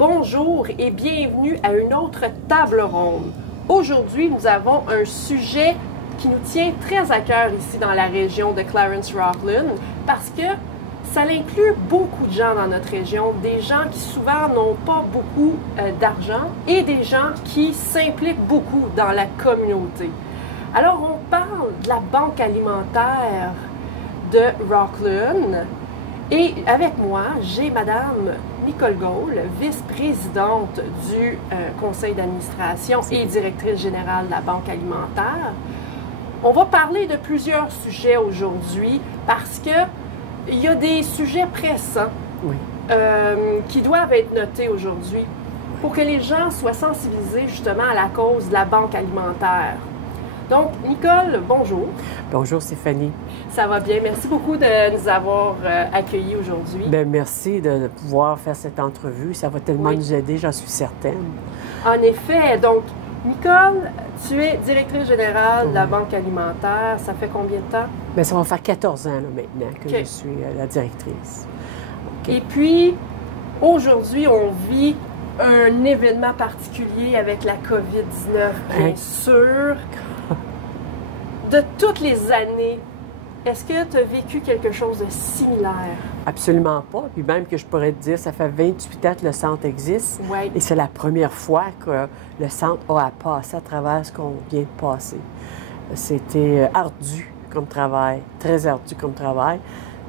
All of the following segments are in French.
bonjour et bienvenue à une autre table ronde. Aujourd'hui, nous avons un sujet qui nous tient très à cœur ici dans la région de Clarence-Rochlin parce que ça inclut beaucoup de gens dans notre région, des gens qui souvent n'ont pas beaucoup d'argent et des gens qui s'impliquent beaucoup dans la communauté. Alors, on parle de la banque alimentaire de Rochlin et avec moi, j'ai Madame Nicole Gaulle, vice-présidente du conseil d'administration et directrice générale de la banque alimentaire. On va parler de plusieurs sujets aujourd'hui parce que il y a des sujets pressants qui doivent être notés aujourd'hui pour que les gens soient sensibilisés justement à la cause de la banque alimentaire. Donc, Nicole, bonjour. Bonjour Stéphanie. Ça va bien. Merci beaucoup de nous avoir accueillis aujourd'hui. Bien, merci de pouvoir faire cette entrevue. Ça va tellement nous aider, j'en suis certaine. En effet. Donc, Nicole, tu es directrice générale de la Banque alimentaire. Ça fait combien de temps? Bien, ça va faire 14 ans là, maintenant que je suis la directrice. Et puis, aujourd'hui, on vit un événement particulier avec la COVID-19, bien sûr. De toutes les années, est-ce que tu as vécu quelque chose de similaire? Absolument pas. Puis même que je pourrais te dire, ça fait 28 ans que le centre existe. Oui. Et c'est la première fois que le centre a à passer à travers ce qu'on vient de passer. C'était ardu comme travail, très ardu comme travail.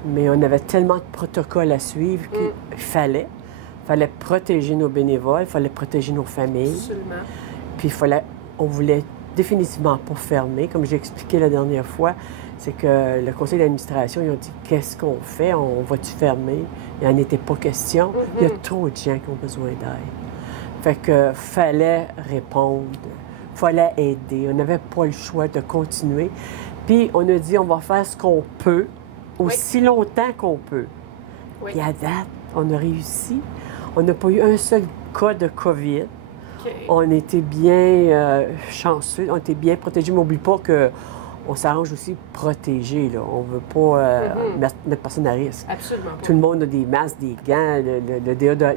Mais on avait tellement de protocoles à suivre qu'il fallait protéger nos bénévoles, il fallait protéger nos familles. Absolument. Puis on voulait définitivement pas fermer. Comme j'ai expliqué la dernière fois, c'est que le conseil d'administration, ils ont dit, qu'est-ce qu'on fait? On va-tu fermer? Il n'en était pas question. Il y a trop de gens qui ont besoin d'aide. Fait que fallait répondre, fallait aider. On n'avait pas le choix de continuer. Puis on a dit, on va faire ce qu'on peut, aussi longtemps qu'on peut. Oui. Puis à date, on a réussi. On n'a pas eu un seul cas de COVID. On était bien chanceux, on était bien protégés. Mais n'oublie pas qu'on s'arrange aussi protéger. Là. On ne veut pas mettre personne à risque. Absolument pas. Tout le monde a des masques, des gants,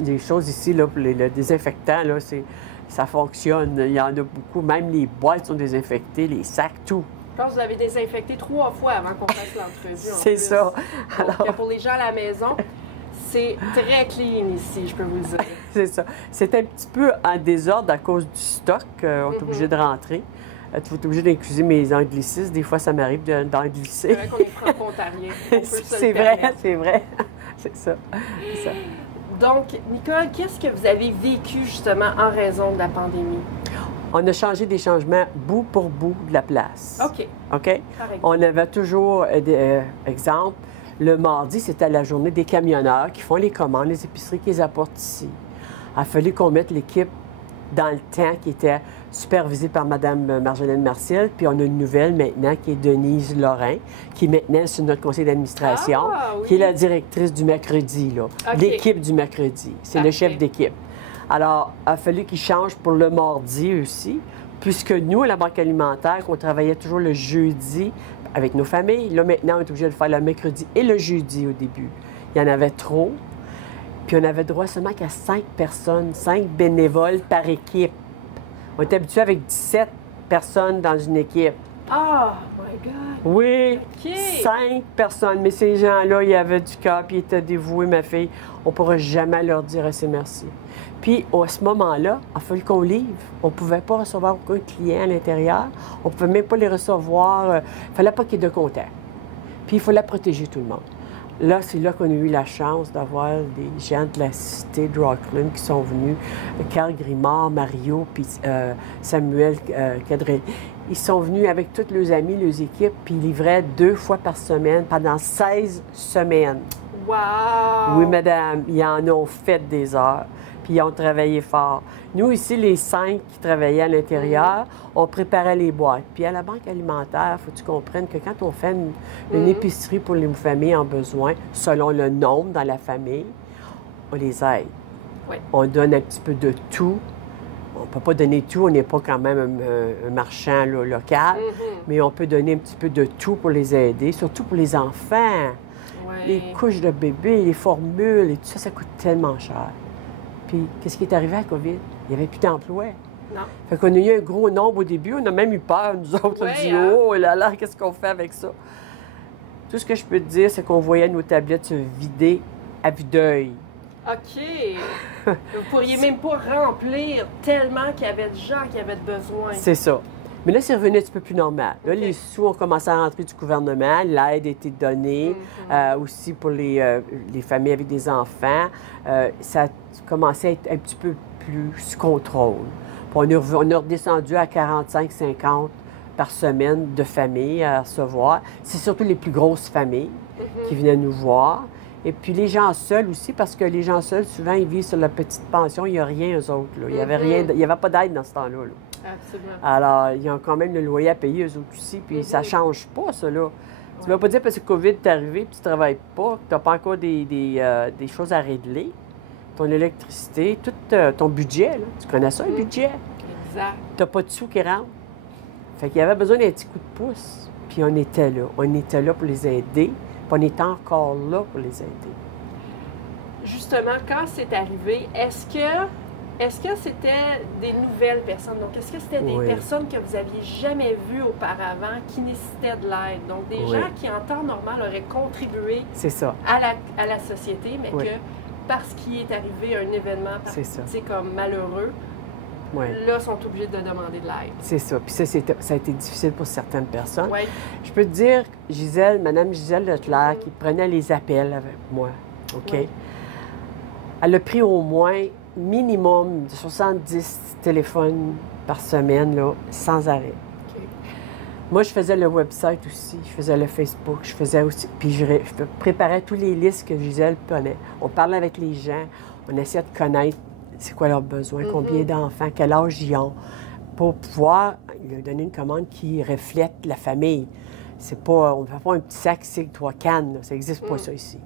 des choses ici, là, pour le désinfectant, là, ça fonctionne. Il y en a beaucoup. Même les boîtes sont désinfectées, les sacs, tout. Je pense que vous avez désinfecté 3 fois avant qu'on fasse l'entrevue. C'est ça. Donc, pour les gens à la maison, c'est très clean ici, je peux vous le dire. C'est ça. C'est un petit peu en désordre à cause du stock. On est obligé de rentrer. Tu es obligé d'incluser mes anglicismes. Des fois, ça m'arrive d'anglisser. C'est vrai qu'on est franco-ontariens. C'est vrai, c'est vrai. C'est ça. Donc, Nicole, qu'est-ce que vous avez vécu justement en raison de la pandémie? On a changé des changements bout pour bout de la place. OK. OK? On avait toujours, exemple, le mardi, c'était la journée des camionneurs qui font les commandes, les épiceries qui les apportent ici. Il a fallu qu'on mette l'équipe dans le temps qui était supervisée par Mme Marjolaine Martial. Puis on a une nouvelle maintenant qui est Denise Lorrain, qui est maintenant sur notre conseil d'administration, qui est la directrice du mercredi, là. L'équipe du mercredi. C'est le chef d'équipe. Alors, il a fallu qu'il change pour le mardi aussi, puisque nous, à la Banque alimentaire, on travaillait toujours le jeudi avec nos familles. Là, maintenant, on est obligé de le faire le mercredi et le jeudi au début. Il y en avait trop. Puis on avait droit seulement qu'à 5 personnes, 5 bénévoles par équipe. On était habitué avec 17 personnes dans une équipe. Oh my God! Oui, 5 personnes. Mais ces gens-là, ils avaient du cœur, puis ils étaient dévoués, ma fille. On ne pourra jamais leur dire assez merci. Puis, à ce moment-là, il a fallu qu'on livre. On ne pouvait pas recevoir aucun client à l'intérieur. On ne pouvait même pas les recevoir. Il ne fallait pas qu'il y ait de contact. Puis, il fallait protéger tout le monde. Là, c'est là qu'on a eu la chance d'avoir des gens de la cité de Rochlin qui sont venus. Carl Grimard, Mario, puis Samuel Cadrel. Ils sont venus avec tous leurs amis, leurs équipes, puis ils livraient 2 fois par semaine pendant 16 semaines. Wow! Oui, madame, ils en ont fait des heures, puis ils ont travaillé fort. Nous, ici, les 5 qui travaillaient à l'intérieur, on préparait les boîtes. Puis à la Banque alimentaire, il faut que tu comprennes que quand on fait une épicerie pour les familles en besoin, selon le nombre dans la famille, on les aide. Oui. On donne un petit peu de tout. On ne peut pas donner tout, on n'est pas quand même un marchand là, local, mais on peut donner un petit peu de tout pour les aider, surtout pour les enfants. Les couches de bébé, les formules et tout ça, ça coûte tellement cher. Puis, qu'est-ce qui est arrivé à la COVID? Il n'y avait plus d'emploi. Non. Fait qu'on a eu un gros nombre au début. On a même eu peur, nous autres. On Ouais, dit, hein? oh là là, qu'est-ce qu'on fait avec ça? Tout ce que je peux te dire, c'est qu'on voyait nos tablettes se vider à vue d'œil. OK. Vous pourriez même pas remplir tellement qu'il y avait de gens qui avaient besoin. C'est ça. Mais là, c'est revenu un petit peu plus normal. Là, OK. les sous ont commencé à rentrer du gouvernement. L'aide a été donnée aussi pour les familles avec des enfants. Ça a commencé à être un petit peu plus sous contrôle. Puis on est redescendu à 45-50 par semaine de familles à recevoir. C'est surtout les plus grosses familles qui venaient nous voir. Et puis les gens seuls aussi, parce que les gens seuls, souvent, ils vivent sur la petite pension. Il n'y a rien, eux autres. Là. Il n'y avait rien, il n'y avait pas d'aide dans ce temps-là. Là. Absolument. Alors, ils ont quand même le loyer à payer, eux autres aussi. Puis ça ne change pas, ça, là. Tu ne vas pas dire parce que le COVID est arrivé puis tu ne travailles pas, que tu n'as pas encore des choses à régler. Ton électricité, tout ton budget, là. Tu connais ça, le budget? Exact. Tu n'as pas de sous qui rentrent. Fait qu'il y avait besoin d'un petit coup de pouce. Puis on était là. On était là pour les aider. Puis on est encore là pour les aider. Justement, quand c'est arrivé, est-ce que c'était des nouvelles personnes? Donc, est-ce que c'était des Oui. personnes que vous aviez jamais vues auparavant qui nécessitaient de l'aide? Donc, des Oui. gens qui, en temps normal, auraient contribué C'est ça. à la société, mais Oui. que parce qu'il est arrivé un événement, C'est ça. comme malheureux, Oui. là, sont obligés de demander de l'aide. C'est ça. Puis ça a été difficile pour certaines personnes. Oui. Je peux te dire, Mme Gisèle Leclerc, qui prenait les appels avec moi, OK? Oui. Elle a pris au moins minimum de 70 téléphones par semaine, là, sans arrêt. OK. Moi, je faisais le website aussi, je faisais le Facebook, je faisais aussi, puis je préparais toutes les listes que Gisèle prenait. On parlait avec les gens, on essayait de connaître c'est quoi leurs besoins, combien d'enfants, quel âge ils ont, pour pouvoir leur donner une commande qui reflète la famille. C'est pas, on ne fait pas un petit sac SIG 3 cannes, là. Ça n'existe pas ça ici.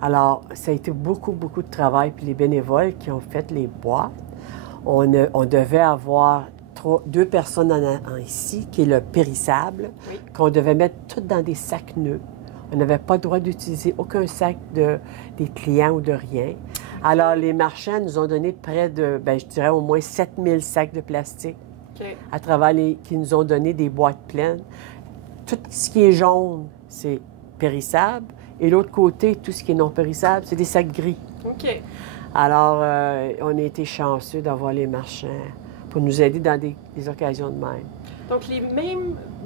Alors, ça a été beaucoup, beaucoup de travail. Puis les bénévoles qui ont fait les boîtes, on devait avoir 2 personnes ici, qui est le périssable, Oui. qu'on devait mettre toutes dans des sacs nœuds. On n'avait pas le droit d'utiliser aucun sac des clients ou de rien. Alors, les marchands nous ont donné près de, je dirais au moins 7000 sacs de plastique OK. à travers qui nous ont donné des boîtes pleines. Tout ce qui est jaune, c'est périssable. Et l'autre côté, tout ce qui est non périssable, c'est des sacs gris. OK. Alors, on a été chanceux d'avoir les marchands pour nous aider dans des occasions de même. Donc,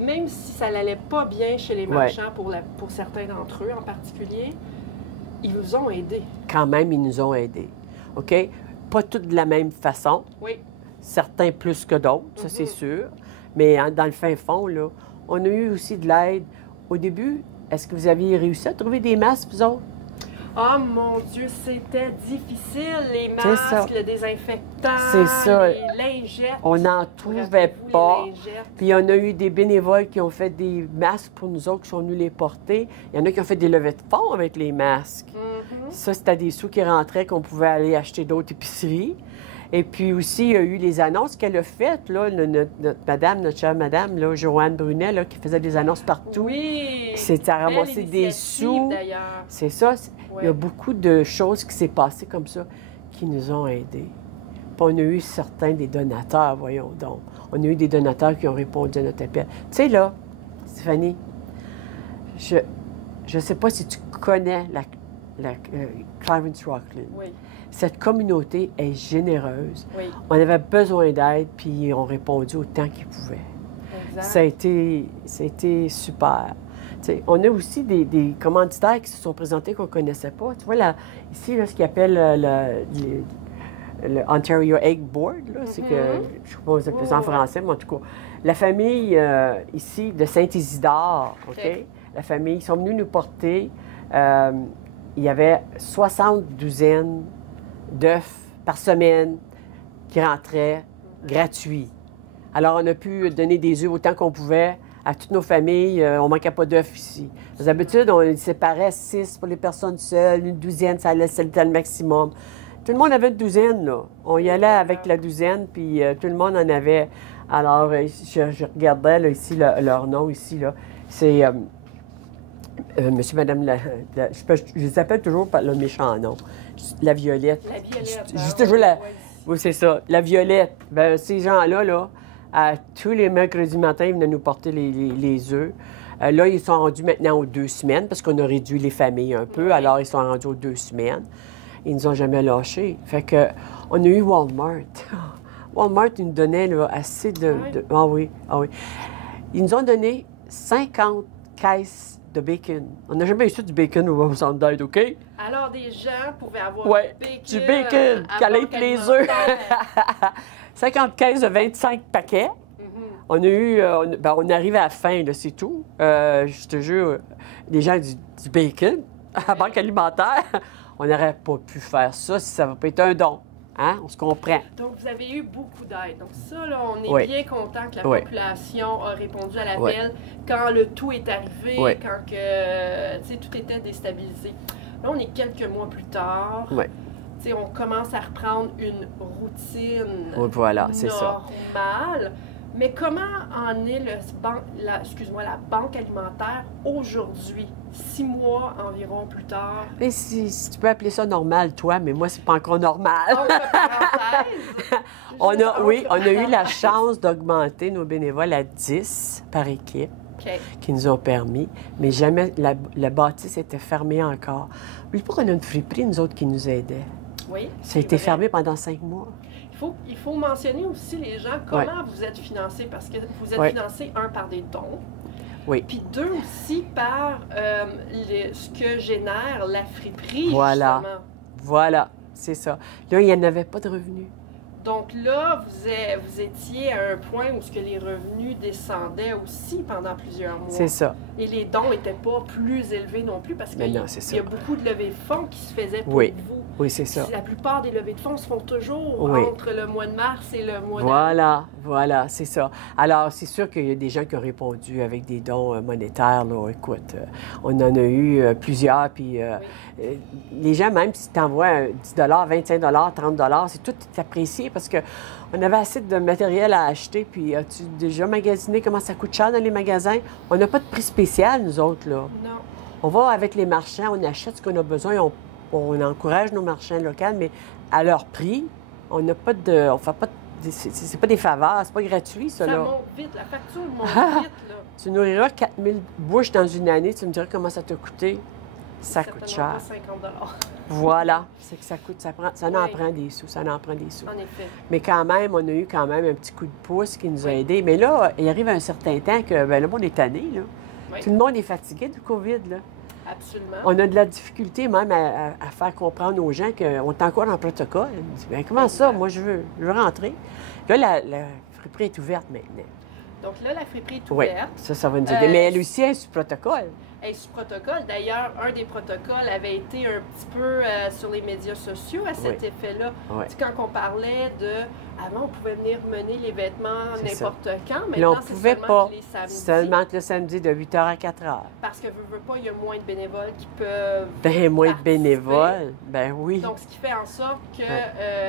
même si ça n'allait pas bien chez les marchands, pour certains d'entre eux en particulier, ils vous ont aidés. Quand même, ils nous ont aidés. OK? Pas toutes de la même façon. Oui. Certains plus que d'autres, ça c'est sûr. Mais dans le fin fond, là, on a eu aussi de l'aide. Au début, est-ce que vous aviez réussi à trouver des masques, vous autres? Oh mon Dieu, c'était difficile. Les C'est ça. masques, le désinfectant, C'est ça. les lingettes. On n'en trouvait Rappelez-vous, pas. les lingettes. Puis on a eu des bénévoles qui ont fait des masques pour nous autres, qui sont venus les porter. Il y en a qui ont fait des levées de fonds avec les masques. Mhm. Ça, c'était des sous qui rentraient qu'on pouvait aller acheter d'autres épiceries. Et puis aussi, il y a eu les annonces qu'elle a faites, là, notre chère madame, là, Joanne Brunet, là, qui faisait des annonces partout. Oui. C'est à Belle ramasser des initiative, sous. d'ailleurs. C'est ça. Il y a Ouais. beaucoup de choses qui s'est passées comme ça qui nous ont aidés. Puis on a eu certains des donateurs, voyons donc. On a eu des donateurs qui ont répondu à notre appel. Tu sais, là, Stéphanie, je ne sais pas si tu connais la Clarence Rockland. Oui. Cette communauté est généreuse. Oui. On avait besoin d'aide, puis ils ont répondu autant qu'ils pouvaient. Exact. Ça a été super. T'sais, on a aussi des commanditaires qui se sont présentés qu'on ne connaissait pas. Tu vois, là, ici, là, ce qu'ils appellent le Ontario Egg Board, là, c'est que, je ne sais pas comment vous appelez ça en français, mais en tout cas, la famille ici de Saint-Isidore, OK? La famille, ils sont venus nous porter, il y avait 60 douzaines d'œufs par semaine qui rentraient gratuits. Alors, on a pu donner des œufs autant qu'on pouvait à toutes nos familles. On ne manquait pas d'œufs ici. D'habitude, on les séparait 6 pour les personnes seules, une douzaine, ça c'était le maximum. Tout le monde avait une douzaine, là. On y allait avec la douzaine, puis tout le monde en avait. Alors, je regardais là, ici leur nom, ici, là. C'est monsieur, madame, je les appelle toujours par le méchant nom. La Violette. La Violette. Juste toujours la... Oui, c'est ça. La Violette. Ben, ces gens-là, là, tous les mercredis matins, ils venaient nous porter les œufs. Là, ils sont rendus maintenant aux 2 semaines parce qu'on a réduit les familles un peu. Alors, ils sont rendus aux 2 semaines. Ils nous ont jamais lâchés. Fait que, on a eu Walmart. Walmart, ils nous donnaient là, assez de... Ah oui, ah oui. Ils nous ont donné 50 caisses de bacon. On n'a jamais eu ça du bacon au centre d'aide, OK? Alors, des gens pouvaient avoir du bacon, câlin pour les œufs. 50 caisses de 25 paquets. On a eu... on arrive à la fin, là, c'est tout. Je te jure, les gens du bacon à la banque alimentaire, on n'aurait pas pu faire ça si ça n'avait pas été un don. Hein? On se comprend. Donc, vous avez eu beaucoup d'aide. Donc, ça, là, on est bien content que la population a répondu à l'appel quand le tout est arrivé, quand que, tout était déstabilisé. Là, on est quelques mois plus tard. On commence à reprendre une routine normale. Mais comment en est la banque alimentaire aujourd'hui, 6 mois environ plus tard? Mais si tu peux appeler ça normal, toi, mais moi, c'est pas encore normal. On a eu la chance d'augmenter nos bénévoles à 10 par équipe. Qui nous ont permis, mais jamais la bâtisse était fermée encore. N'oublie pas qu'on a une friperie, nous autres, qui nous aidait. Oui. Ça a été fermé pendant 5 mois. Il faut mentionner aussi les gens, comment vous êtes financés, parce que vous êtes financés, un, par des dons, puis deux, aussi par ce que génère la friperie, justement. Voilà, c'est ça. Là, il n'y en avait pas de revenus. Donc là, vous étiez à un point où les revenus descendaient aussi pendant plusieurs mois. C'est ça. Et les dons n'étaient pas plus élevés non plus parce qu'il y a beaucoup de levées de fonds qui se faisaient pour vous. Oui, c'est ça. La plupart des levées de fonds se font toujours entre le mois de mars et le mois d'avril. Voilà, c'est ça. Alors, c'est sûr qu'il y a des gens qui ont répondu avec des dons monétaires. Là. Écoute, on en a eu plusieurs, puis les gens, même si tu envoies 10 25 30 c'est tout apprécié parce qu'on avait assez de matériel à acheter. Puis as-tu déjà magasiné comment ça coûte cher dans les magasins? On n'a pas de prix spécial, nous autres, là. Non. On va avec les marchands, on achète ce qu'on a besoin, on encourage nos marchands locaux, mais à leur prix, on n'a pas de... On fait pas c'est pas des faveurs, c'est pas gratuit, ça, là. Ça monte vite, la facture monte vite, là. Tu nourriras 4000 bouches dans une année, tu me diras comment ça t'a coûté. Ça coûte cher. Pas 50 Voilà, c'est que ça coûte, ça en prend des sous, ça en prend des sous. En effet. Mais quand même, on a eu quand même un petit coup de pouce qui nous a aidés. Mais là, il arrive un certain temps que le monde est tanné, là. Tout le monde est fatigué du COVID, là. Absolument. On a de la difficulté même à faire comprendre aux gens qu'on est encore en protocole. On dit, bien, comment ça? Moi, je veux rentrer. Là, la friperie est ouverte maintenant. Donc là, la friperie est ouverte. Oui, ça va nous aider. Mais elle aussi est sous protocole. Elle est sous protocole. D'ailleurs, un des protocoles avait été un petit peu sur les médias sociaux à cet effet-là. Quand on parlait de... Avant, on pouvait venir mener les vêtements n'importe quand. Maintenant, c'est seulement les samedis. Seulement le samedi de 8h à 4h. Parce que, veux pas, il y a moins de bénévoles qui peuvent moins de bénévoles, ben oui. Donc, ce qui fait en sorte que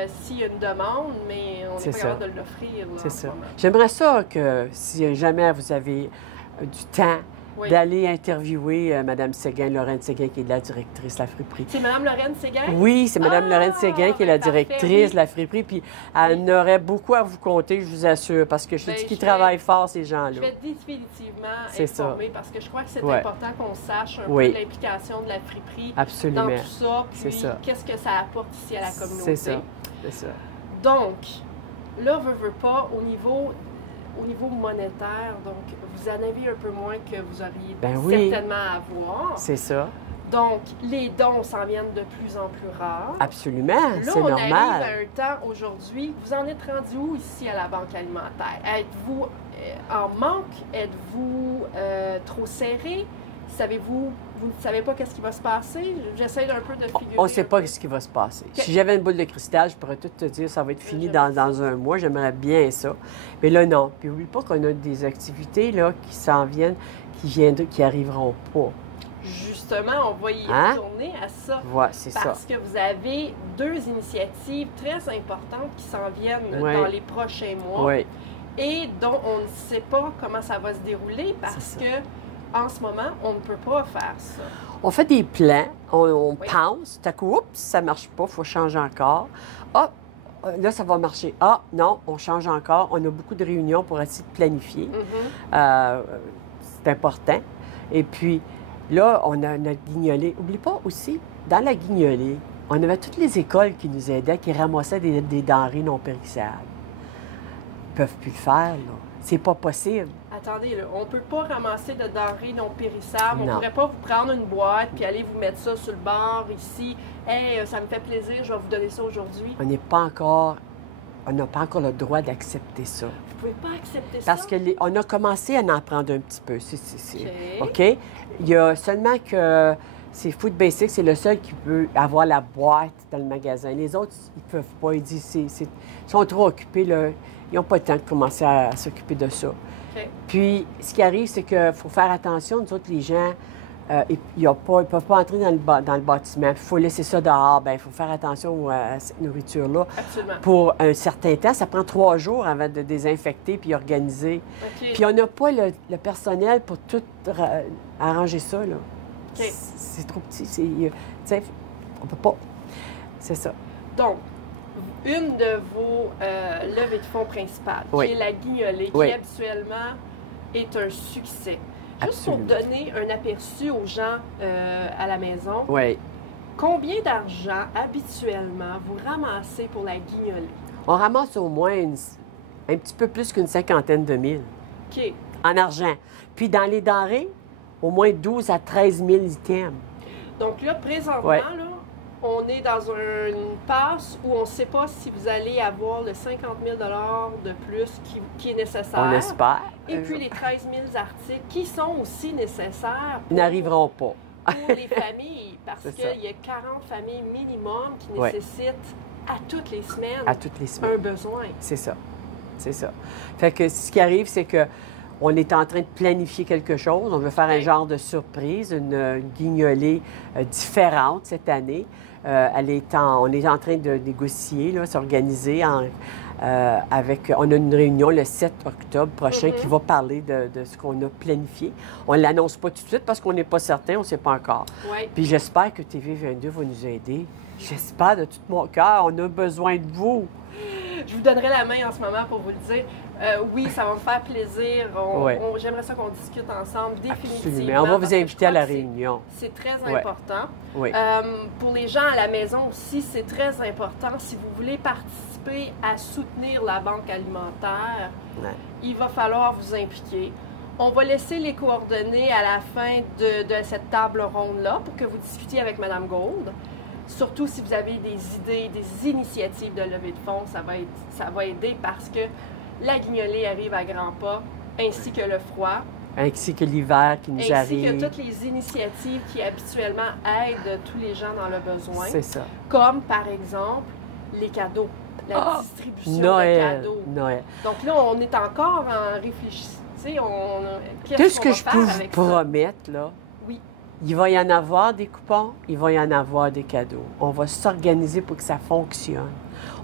s'il y a une demande, mais on n'est pas capable de l'offrir. C'est ça. J'aimerais ça que, si jamais vous avez du temps, d'aller interviewer Mme Séguin, Lorraine Séguin, qui est la directrice de la friperie. C'est Mme Lorraine Séguin? Oui, c'est Mme Lorraine Séguin qui est la directrice de la friperie. Puis elle aurait beaucoup à vous compter, je vous assure, parce que je dis qu'ils travaillent fort, ces gens-là. Je vais définitivement informer, parce que je crois que c'est important qu'on sache un peu l'implication de la friperie dans tout ça, puis qu'est-ce que ça apporte ici à la communauté. C'est ça. Donc, là, veut pas, au niveau monétaire, donc vous en avez un peu moins que vous auriez certainement à avoir. C'est ça. Donc, les dons s'en viennent de plus en plus rares. Absolument, c'est normal. normal. Là, on arrive à un temps aujourd'hui. Vous en êtes rendu où ici à la Banque alimentaire? Êtes-vous en manque? Êtes-vous trop serré? Savez-vous, vous ne savez pas qu'est-ce qui va se passer? J'essaie un peu de figurer. On ne sait pas ce qui va se passer. Si j'avais une boule de cristal, je pourrais tout te dire ça va être fini dans un mois. J'aimerais bien ça. Mais là, non. Puis n'oublie pas qu'on a des activités là, qui s'en viennent, qui arriveront pas. Justement, on va y retourner à ça. C'est parce que vous avez 2 initiatives très importantes qui s'en viennent dans les prochains mois et dont on ne sait pas comment ça va se dérouler parce que en ce moment, on ne peut pas faire ça. On fait des plans, on Oui. pense, tout à coup, oups, ça ne marche pas, il faut changer encore. Ah, là, ça va marcher. Ah, non, on change encore. On a beaucoup de réunions pour essayer de planifier. C'est important. Et puis, là, on a notre guignolée. Oublie pas aussi, dans la guignolée, on avait toutes les écoles qui nous aidaient, qui ramassaient des denrées non périssables. Ils ne peuvent plus le faire, là. C'est pas possible. Attendez, là, on ne peut pas ramasser de denrées non périssables. On ne Non. pourrait pas vous prendre une boîte puis aller vous mettre ça sur le bord ici. Hey, ça me fait plaisir, je vais vous donner ça aujourd'hui. On n'a pas encore le droit d'accepter ça. Vous pouvez pas accepter ça. Parce qu'on a commencé à en prendre un petit peu. OK. OK? Il y a seulement que c'est Food Basics, c'est le seul qui peut avoir la boîte dans le magasin. Les autres, ils ne peuvent pas. Ils sont trop occupés, là. Ils n'ont pas le temps de commencer à s'occuper de ça. OK. Puis, ce qui arrive, c'est qu'il faut faire attention. Nous autres, les gens, ils ne peuvent pas entrer dans le bâtiment. Il faut laisser ça dehors. Bien, il faut faire attention à cette nourriture-là. Absolument. Pour un certain temps. Ça prend 3 jours avant de désinfecter puis organiser. OK. Puis on n'a pas le personnel pour tout arranger ça, là. OK. C'est trop petit. Tu sais, on peut pas. C'est ça. Donc, une de vos levées de fonds principales, Oui. qui est la guignolée, Oui. qui habituellement est un succès. Juste pour Absolument. donner un aperçu aux gens à la maison, Oui. combien d'argent habituellement vous ramassez pour la guignolée? On ramasse au moins un petit peu plus qu'une 50 000 OK. en argent. Puis dans les denrées, au moins 12 à 13 000 items. Donc là, présentement, Ouais. là, on est dans une passe où on ne sait pas si vous allez avoir le 50 000 de plus qui est nécessaire. On espère. Et puis les 13 000 articles qui sont aussi nécessaires Ils n'arriveront pas. pour les familles, parce C'est qu'il ça. y a 40 familles minimum qui Ouais. nécessitent à toutes les semaines À toutes les semaines. un besoin. C'est ça. C'est ça. Fait que ce qui arrive, c'est que on est en train de planifier quelque chose. On veut faire un Oui. genre de surprise, une guignolée différente cette année. On est en train de négocier, là, s'organiser avec... On a une réunion le 7 octobre prochain qui va parler de ce qu'on a planifié. On ne l'annonce pas tout de suite parce qu'on n'est pas certain, on ne sait pas encore. Oui. Puis j'espère que TV22 va nous aider. J'espère de tout mon cœur. On a besoin de vous. Je vous donnerai la main en ce moment pour vous le dire. Oui, ça va me faire plaisir. Ouais. J'aimerais ça qu'on discute ensemble, définitivement. Absolument. On va parce vous que je inviter à crois la que réunion. C'est très Ouais. important. Oui. Pour les gens à la maison aussi, c'est très important. Si vous voulez participer à soutenir la Banque alimentaire, Ouais. il va falloir vous impliquer. On va laisser les coordonnées à la fin de cette table ronde-là pour que vous discutiez avec Mme Gould. Surtout si vous avez des idées, des initiatives de levée de fonds, ça va aider parce que la guignolée arrive à grands pas, ainsi que le froid, Ainsi que l'hiver qui nous ainsi arrive. que toutes les initiatives qui habituellement aident tous les gens dans le besoin, C'est ça. comme par exemple les cadeaux, la distribution de Noël. cadeaux. Noël. Donc là, on est encore en réfléchissant. Tout Qu'est-ce ce qu'on que va je faire peux vous avec ça? promettre, là, Oui. il va y en avoir des coupons, il va y en avoir des cadeaux. On va s'organiser pour que ça fonctionne.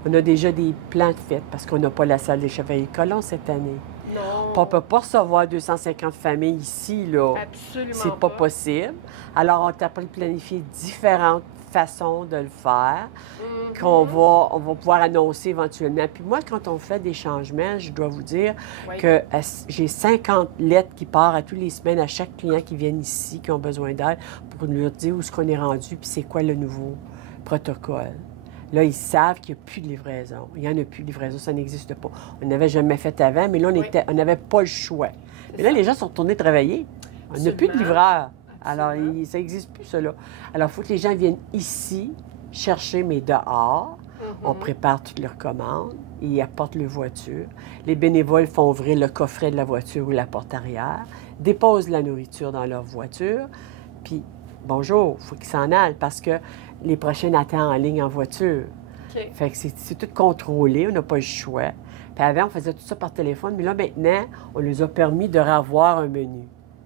On a déjà des plans de fête parce qu'on n'a pas la salle des Chevaliers-Colons cette année. Non. Puis on ne peut pas recevoir 250 familles ici, là. Absolument C'est pas possible. Alors, on t'a planifié différentes façons de le faire Mhm. on va pouvoir annoncer éventuellement. Puis moi, quand on fait des changements, je dois vous dire Oui. que j'ai 50 lettres qui partent à tous les semaines à chaque client qui vient ici, qui ont besoin d'aide, pour nous dire où est-ce qu'on est rendu, puis c'est quoi le nouveau protocole. Là, ils savent qu'il n'y a plus de livraison. Il n'y en a plus de livraison, ça n'existe pas. On n'avait jamais fait avant, mais là, Oui. on n'avait pas le choix. Mais là, ça. les gens sont retournés travailler. On n'a plus de Absolument. livreurs. Alors, Absolument. ça n'existe plus, cela. Alors, il faut que les gens viennent ici chercher, mais dehors. On prépare toutes leurs commandes. Ils apportent leur voiture. Les bénévoles font ouvrir le coffret de la voiture ou la porte arrière, déposent la nourriture dans leur voiture, puis bonjour, il faut qu'ils s'en aillent parce que les prochains attendent en ligne en voiture. OK. Fait que c'est tout contrôlé, on n'a pas le choix. Puis avant, on faisait tout ça par téléphone, mais là, maintenant, on nous a permis de revoir un menu.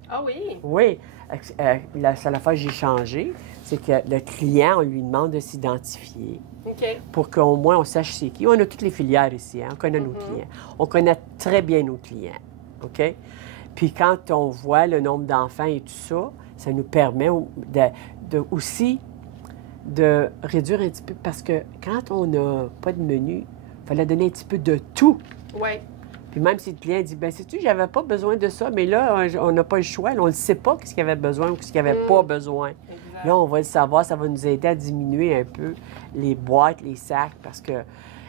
Ah oui? Oui, la seule affaire que j'ai changé, c'est que le client, on lui demande de s'identifier OK. pour qu'au moins on sache c'est qui. On a toutes les filières ici, hein? On connaît nos clients. On connaît très bien nos clients, OK? Puis quand on voit le nombre d'enfants et tout ça, ça nous permet aussi de réduire un petit peu, parce que quand on n'a pas de menu, il fallait donner un petit peu de tout. Oui. Puis même si le client dit, bien, sais-tu, j'avais pas besoin de ça, mais là, on n'a pas le choix. Là, on ne sait pas ce qu'il avait besoin ou ce qu'il avait pas besoin. Exact. Là, on va le savoir, ça va nous aider à diminuer un peu les boîtes, les sacs, parce que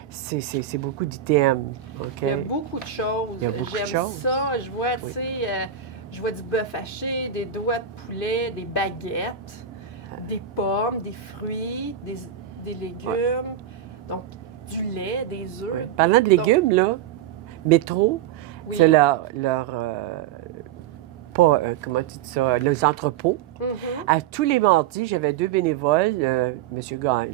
c'est beaucoup d'items. OK? Il y a beaucoup de choses. Il y a beaucoup de J'aime choses. ça. Je vois, tu sais, je vois du bœuf haché, des doigts de poulet, des baguettes, des pommes, des fruits, des légumes. Donc, du lait, des œufs. Oui. Parlant de légumes, là, Métro, Oui. c'est comment tu dis ça, les entrepôts. Mhm. À tous les mardis, j'avais 2 bénévoles, M.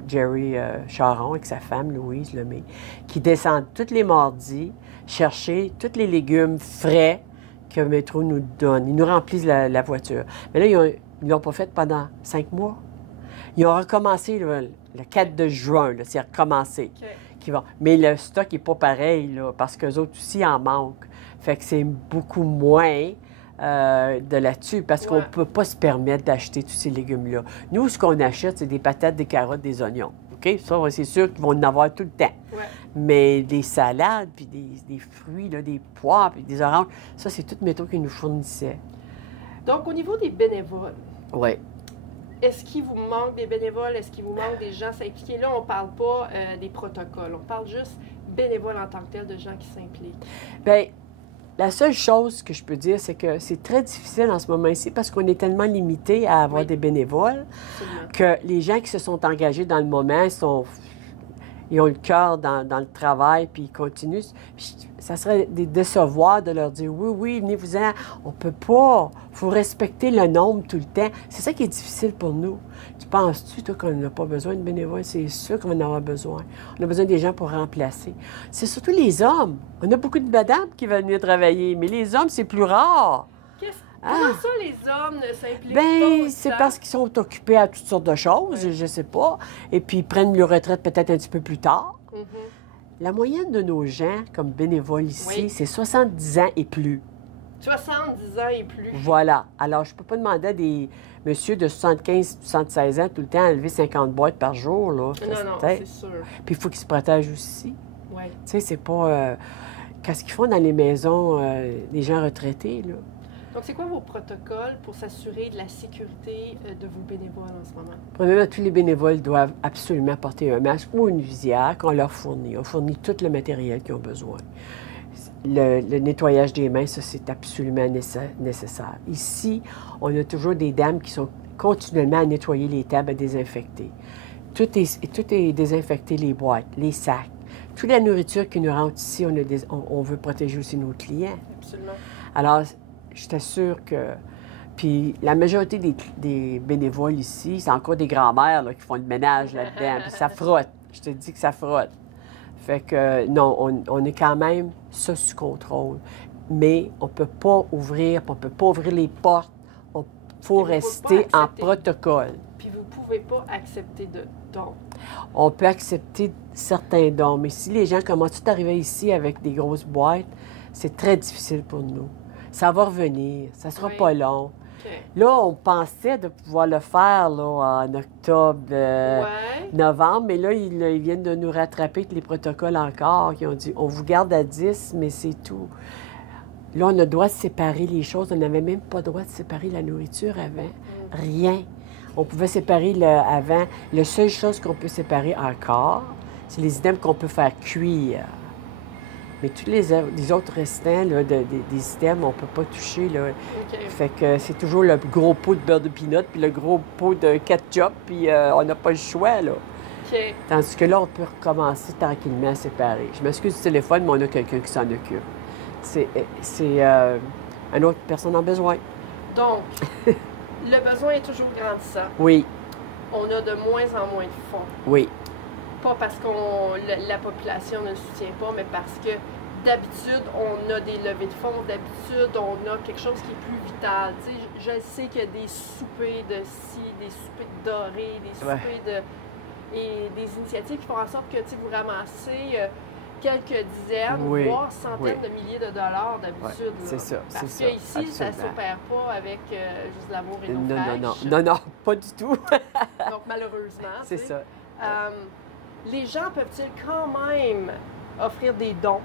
Jerry Charon avec sa femme, Louise Lemay, qui descendent tous les mardis chercher tous les légumes frais que Métro nous donne. Ils nous remplissent la voiture. Mais là, ils ne l'ont pas fait pendant 5 mois. Ils ont recommencé le 4 de juin, là, c'est recommencé. OK. Mais le stock n'est pas pareil, là, parce qu'eux autres aussi en manquent. Fait que c'est beaucoup moins de là-dessus, parce qu'on ne peut pas se permettre d'acheter tous ces légumes-là. Nous, ce qu'on achète, c'est des patates, des carottes, des oignons. OK? Ça, c'est sûr qu'ils vont en avoir tout le temps. Ouais. Mais des salades, puis des fruits, là, des poires, puis des oranges, ça, c'est tout Métro qui nous fournissait. Donc, au niveau des bénévoles, Oui. est-ce qu'il vous manque des bénévoles? Est-ce qu'il vous manque des gens s'impliquer? Là, on ne parle pas des protocoles. On parle juste bénévoles en tant que tel, de gens qui s'impliquent. Bien, la seule chose que je peux dire, c'est que c'est très difficile en ce moment ici parce qu'on est tellement limité à avoir des bénévoles Absolument. que les gens qui se sont engagés dans le moment ils ont le cœur dans le travail, puis ils continuent. Puis ça serait des décevoir de leur dire « Oui, oui, venez-vous-en, on peut pas. Il faut respecter le nombre tout le temps. » C'est ça qui est difficile pour nous. Tu penses-tu, toi, qu'on n'a pas besoin de bénévoles? C'est sûr qu'on va en avoir besoin. On a besoin des gens pour remplacer. C'est surtout les hommes. On a beaucoup de madames qui veulent venir travailler, mais les hommes, c'est plus rare. Comment ça, les hommes ne s'impliquent pas Bien, autant? c'est parce qu'ils sont occupés à toutes sortes de choses, je sais pas. Et puis, ils prennent leur retraite peut-être un petit peu plus tard. Mhm. La moyenne de nos gens, comme bénévoles ici, Oui. c'est 70 ans et plus. 70 ans et plus. Voilà. Alors, je peux pas demander à des messieurs de 75, 76 ans tout le temps à lever 50 boîtes par jour, là. Non, c'est sûr. Puis, il faut qu'ils se protègent aussi. Oui. Tu sais, c'est pas... qu'est-ce qu'ils font dans les maisons des gens retraités, là? Donc, c'est quoi vos protocoles pour s'assurer de la sécurité de vos bénévoles en ce moment? Premièrement, tous les bénévoles doivent absolument porter un masque ou une visière qu'on leur fournit. On fournit tout le matériel qu'ils ont besoin. Le nettoyage des mains, ça, c'est absolument nécessaire. Ici, on a toujours des dames qui sont continuellement à nettoyer les tables, à désinfecter. Tout est désinfecté, les boîtes, les sacs. Toute la nourriture qui nous rentre ici, on veut protéger aussi nos clients. Absolument. Alors, je t'assure que... Puis la majorité des bénévoles ici, c'est encore des grands-mères là, qui font le ménage là-dedans. Puis ça frotte. Je te dis que ça frotte. Fait que non, on est quand même ça sous contrôle. Mais on peut pas ouvrir les portes. Il faut rester en protocole. Puis vous pouvez pas accepter de dons. On peut accepter certains dons, mais si les gens commencent tout à arriver ici avec des grosses boîtes, c'est très difficile pour nous. Ça va revenir, ça sera Oui. pas long. OK. Là, on pensait de pouvoir le faire là, en octobre, Ouais. novembre, mais là, ils viennent de nous rattraper avec les protocoles encore, qui ont dit, on vous garde à 10, mais c'est tout. Là, on a le droit de séparer les choses. On n'avait même pas le droit de séparer la nourriture avant. Rien. On pouvait séparer avant. La seule chose qu'on peut séparer encore, c'est les items qu'on peut faire cuire. Mais tous les autres restants là, des items, on ne peut pas toucher. Là. OK. Fait que c'est toujours le gros pot de beurre de pinot, puis le gros pot de ketchup, puis on n'a pas le choix, là. OK. Tandis que là, on peut recommencer tranquillement à séparer. Je m'excuse du téléphone, mais on a quelqu'un qui s'en occupe. C'est une autre personne en besoin. Donc, le besoin est toujours grandissant. Oui, On a de moins en moins de fonds. oui. Pas parce que la population ne le soutient pas, mais parce que d'habitude, on a des levées de fonds. D'habitude, on a quelque chose qui est plus vital. Tu sais, je sais qu'il y a des soupers de ci, des soupers de dorés, des soupers de... Et des initiatives qui font en sorte que, tu sais, vous ramassez quelques dizaines, Oui, voire centaines oui. de milliers de dollars d'habitude. Ouais, c'est ça, Parce c'est que ça, ici, ça ne absolument. s'opère pas avec juste l'amour et l'eau Non, non, fraîche. non, non, non, pas du tout. Donc, malheureusement, C'est tu sais, ça. les gens peuvent-ils quand même offrir des dons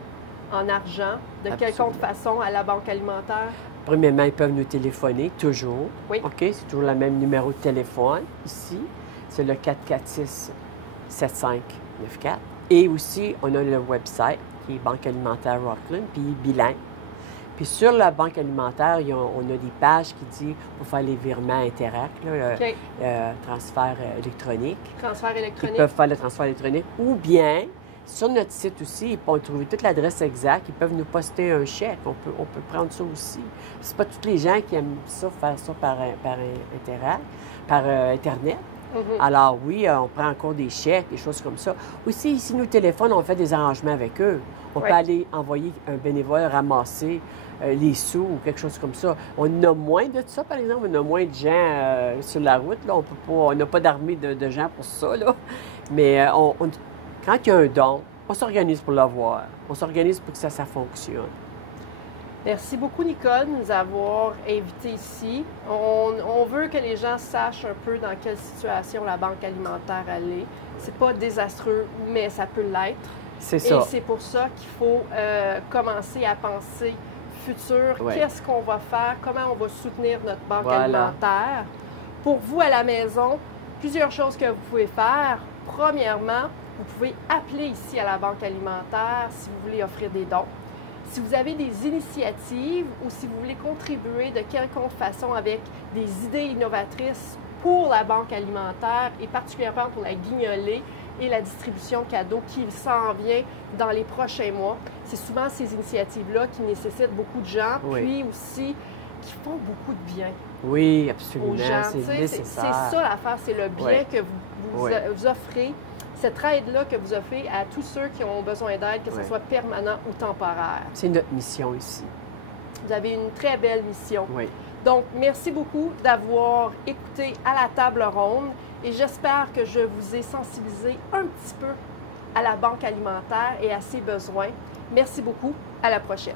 en argent de quelconque Absolument. façon à la Banque alimentaire? Premièrement, ils peuvent nous téléphoner, toujours. Oui. OK? C'est toujours le même numéro de téléphone ici. C'est le 446-7594. Et aussi, on a le website qui est Banque alimentaire Rockland, puis bilingue. Puis sur la Banque alimentaire, on a des pages qui disent pour faire les virements Interact, là, OK. transfert électronique. Transfert Ils électronique. peuvent faire le transfert électronique. Ou bien, sur notre site aussi, ils peuvent trouver toute l'adresse exacte. Ils peuvent nous poster un chèque. On peut prendre ça aussi. C'est pas tous les gens qui aiment ça, faire ça par Internet. Mhm. Alors oui, on prend encore des chèques, des choses comme ça. Aussi, si nous téléphonent, on fait des arrangements avec eux. On Ouais. peut aller envoyer un bénévole ramasser les sous ou quelque chose comme ça. On a moins de ça, par exemple. On a moins de gens sur la route. Là. On n'a pas d'armée de gens pour ça. Là. Mais quand il y a un don, on s'organise pour l'avoir. On s'organise pour que ça fonctionne. Merci beaucoup, Nicole, de nous avoir invités ici. On veut que les gens sachent un peu dans quelle situation la Banque alimentaire elle est. C'est pas désastreux, mais ça peut l'être. C'est ça. Et c'est pour ça qu'il faut commencer à penser futur. Ouais. Qu'est-ce qu'on va faire? Comment on va soutenir notre banque Voilà. alimentaire? Pour vous, à la maison, plusieurs choses que vous pouvez faire. Premièrement, vous pouvez appeler ici à la Banque alimentaire si vous voulez offrir des dons. Si vous avez des initiatives ou si vous voulez contribuer de quelconque façon avec des idées innovatrices pour la Banque alimentaire et particulièrement pour la guignolée et la distribution cadeau qui s'en vient dans les prochains mois, c'est souvent ces initiatives-là qui nécessitent beaucoup de gens, Oui. puis aussi qui font beaucoup de bien Oui, aux absolument. gens. Tu C'est sais, nécessaire. c'est ça l'affaire, c'est le bien Oui. que vous Oui. offrez, cette aide-là que vous offrez à tous ceux qui ont besoin d'aide, que ce Oui. soit permanent ou temporaire. C'est notre mission ici. Vous avez une très belle mission. Oui. Donc, merci beaucoup d'avoir écouté à la table ronde et j'espère que je vous ai sensibilisé un petit peu à la Banque alimentaire et à ses besoins. Merci beaucoup. À la prochaine.